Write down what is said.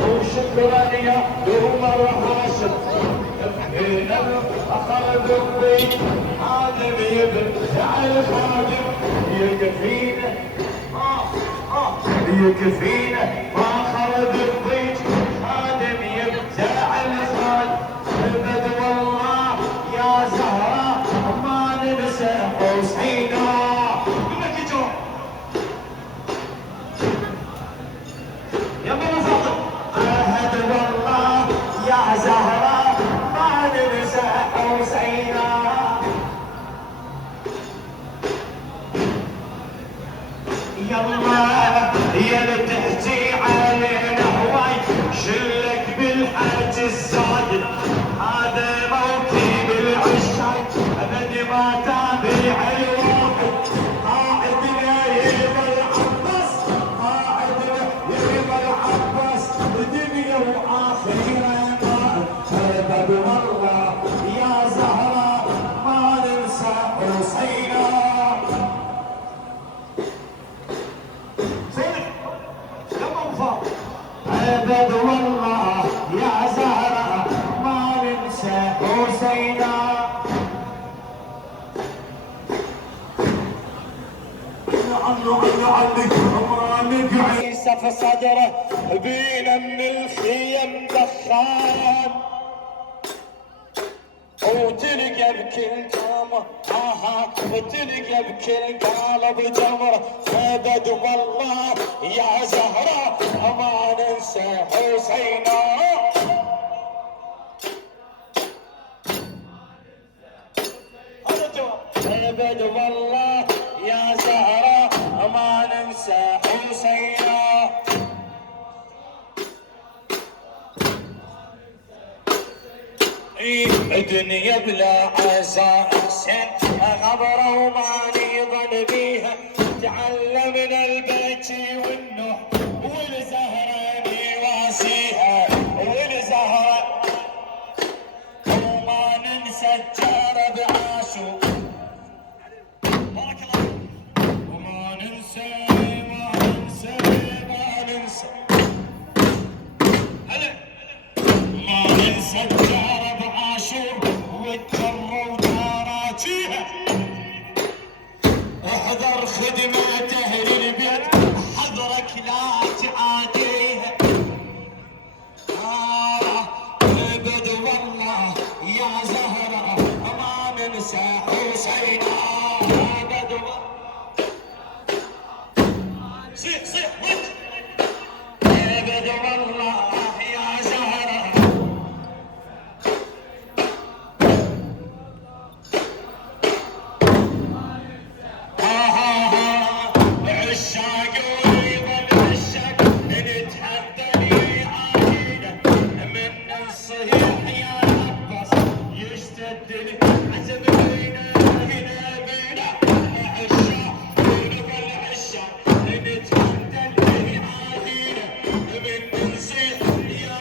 وشكرا يا عمر هاشم اخذ الضيف ادم يبن زعل خادم يكفينا يكفينا ما خرج الضيف ادم يبن زعل خادم ابد والله يا زهراء ما ننسى حسينا يا ابو فاطمه عهد والله يا زهراء ما ننسى حسينا يلا يا اللي تحكي علينا هواي شلك بالحج الزايد هذا موكب العشاق ابد ما تابع الواحد قائدنا يبا العباس قائدنا يبا العباس الدنيا واخره ما ابد والله يا زهراء ما ننسى حسينا ابد والله يا زهراء ما ننسى حسينا عيسى في صدره بينا من الخيم دخان وتلقى بكل جامع وتلقى بكل قالب جمره ابد والله يا زهراء ما ننسى حسينا ابد والله يا زهراء ما ننسى حسينا الدنيا بلا عزاء حسين غبره وما نيضن بيها تعلمنا البكي والنوح والزهرة نواسيها والزهرة وما ننسى الجارة بعاشور بارك الله وما ننسى ما ننسى ما ننسى هلا ما ننسى الجارة والجر وداراتيها احذر خدمة اهل البيت حذرك لا تعاديها ابد والله يا زهراء ما ننسى حسينا ابد والله صيح